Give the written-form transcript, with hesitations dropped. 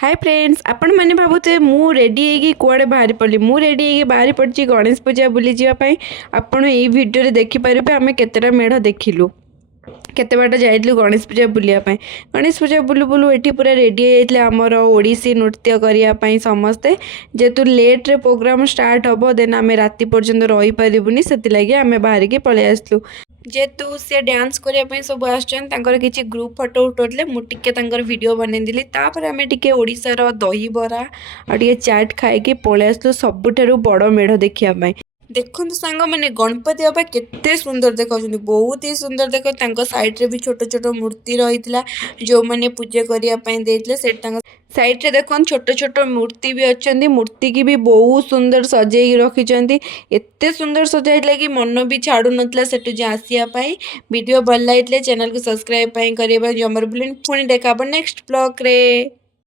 Hi friends आपण मैंने भावुथे मु रेडी होगी कुआड़े बाहरी पड़ी मु रेडी होगी बाहरी पड़ी गणेश पूजा बुली जावाई आपण ये वीडियो रे देखि पारे आम केतेटा मेढ़ देखिलु केते बाट जाइलु गणेश पूजा बुलिया गणेश पूजा बुलु बुलु एठी पूरा रेडी होते आमर ओडिसी नृत्य करने समस्ते जेतु लेट रे प्रोग्राम स्टार्ट हम देन आम राति पर्यंत रही पारूनी से आम बाहर की पलि आसलु जेहेतु सी डांस करने सब आसर किसी ग्रुप फोटो उठाते मुझे वीडियो बनईदी तापर आम टे ओडार दहीबरा और चाट खाई पलि आसलु सबुठ बड़ मेढ़ देखापी देखु सांग मैंने गणपति बाबा केते सुंदर देखा बहुत ही सुंदर देख साइड रे भी छोट छोट मूर्ति रही जो मैंने पूजा करने साइड रे देख छोट छोट मूर्ति भी अच्छा मूर्ति की भी बहुत सुंदर सजे रखिंट एत सुंदर सजाइला कि मन भी छाड़ू नाला से आसापी वीडियो भल लगे चैनल को सब्सक्राइब करें जमर बुलें पुणी देखा नेक्स्ट ब्लॉग रे।